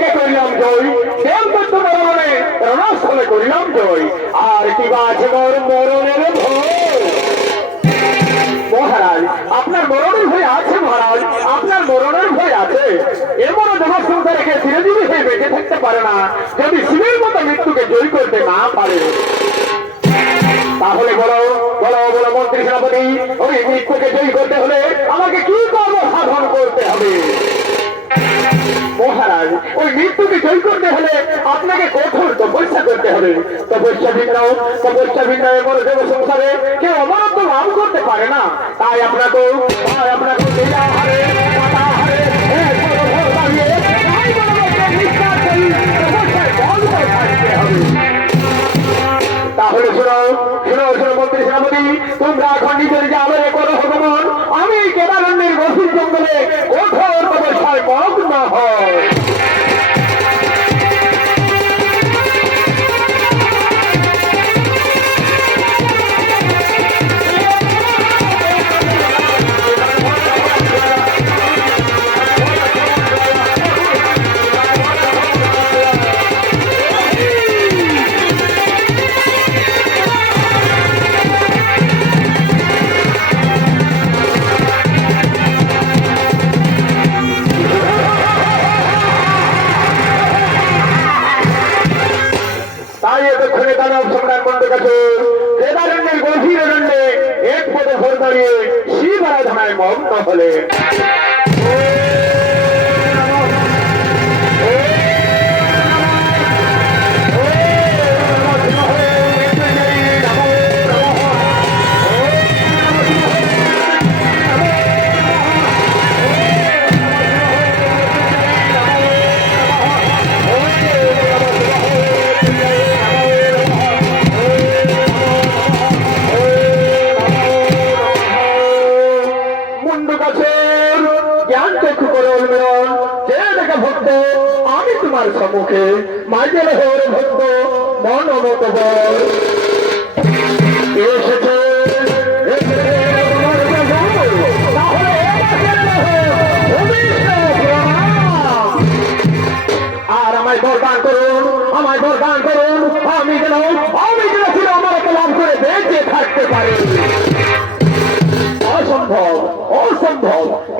জায়গা করিলাম জয়। তেল করতে পারব না মানে, রণস্থলে করিলাম জয়। আর কি গাছ মোর মরণের মহারাজ, আপনার মরণের ভয় আছে মহারাজ, আপনার মরণের ভয় আছে। এমন দেবসংখ্যা রেখে চিরজীবী হয়ে বেঁচে থাকতে পারে না। যদি শিবের মতো মৃত্যুকে জয় করতে না পারে। তাহলে বলো বলো বলো, মন্ত্রী সেনাপতি ওই মৃত্যুকে জয় করতে হলে আমাকে কি কর্ম সাধন করতে হবে? মহারাজ, ওই মৃত্যুকে জয় করতে হলে আপনাকে কঠোর তপস্যা করতে হবে। তপস্যা ভিন্ন তপস্যা ভিন্ন দেব সংসারে কেউ অমরত্ব লাভ করতে পারে না। তাই আপনাকে তাই আপনাকে তাহলে মন্ত্রী সেনাপতি, তোমরা এখন নিজের যাবে করো আমি কেদারণ্যের গভীর জঙ্গলে কঠোর তপস্যায় মগ্ন হয় তাই এতক্ষণে দানব সম্রাট মন্দের কাছে বেদারণ্যের গভীর অরণ্যে এক পদে ঘর দাঁড়িয়ে শিব আরাধনায় মগ্ন হলে সম্মুখে মাইজের হয়ে ভক্ত মন মত। আর আমায় বরদান করুন, আমায় বরদান করুন, আমি যেন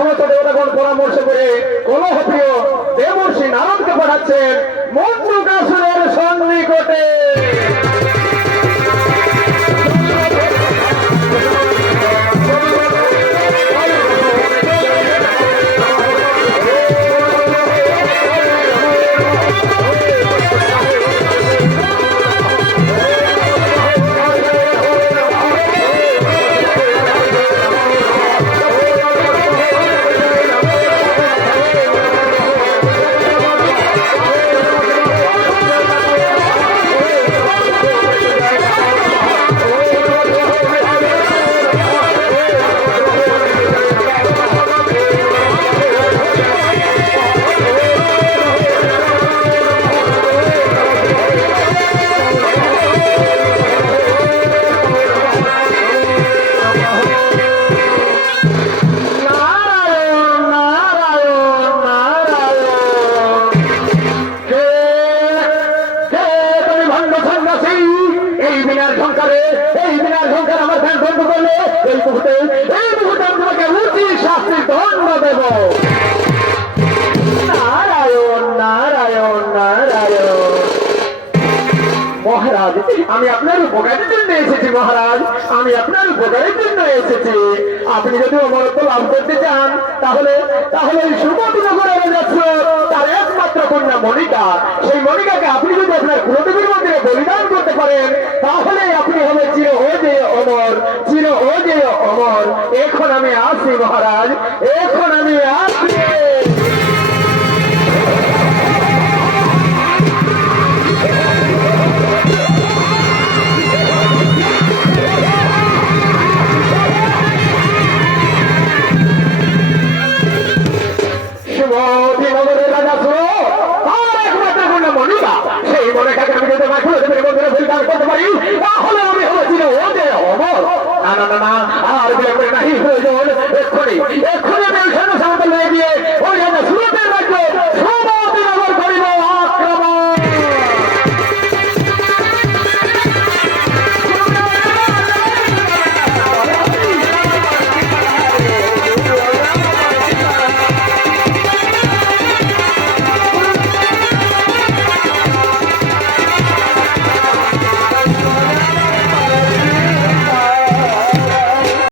সমস্ত দেবতাগণ পরামর্শ করে কলহপ্রিয় দেবর্ষি নারদকে পাঠাচ্ছেন মন্ত্রকাসুরের সংসারে এই বিনার সংসার আমার ধ্যান বন্ধ করলে এই মুহূর্তে এই মুহূর্তে আমি তোমাকে উচিত শাস্তি দণ্ড দেব। আমি আপনার উপকারের জন্য এসেছি, মহারাজ। আমি আপনার উপকারের জন্য এসেছি। আপনি যদি অমরত্ব লাভ করতে চান, তাহলে তাহলে সুমতি নগরে যাচ্ছে তার একমাত্র কন্যা মনিকা সেই মনিকাকে আপনি যদি আপনার কুলদেবীর মন্দিরে বলিদান করতে পারেন, তাহলে আপনি হবে চির ও পারল না। আর বিলম্বে নাহি প্রয়োজন এক্ষুনি এক্ষুনি আমি ওই সৈন্য সামন্ত নিয়ে গিয়ে ওই জন্য সুরতের রাখল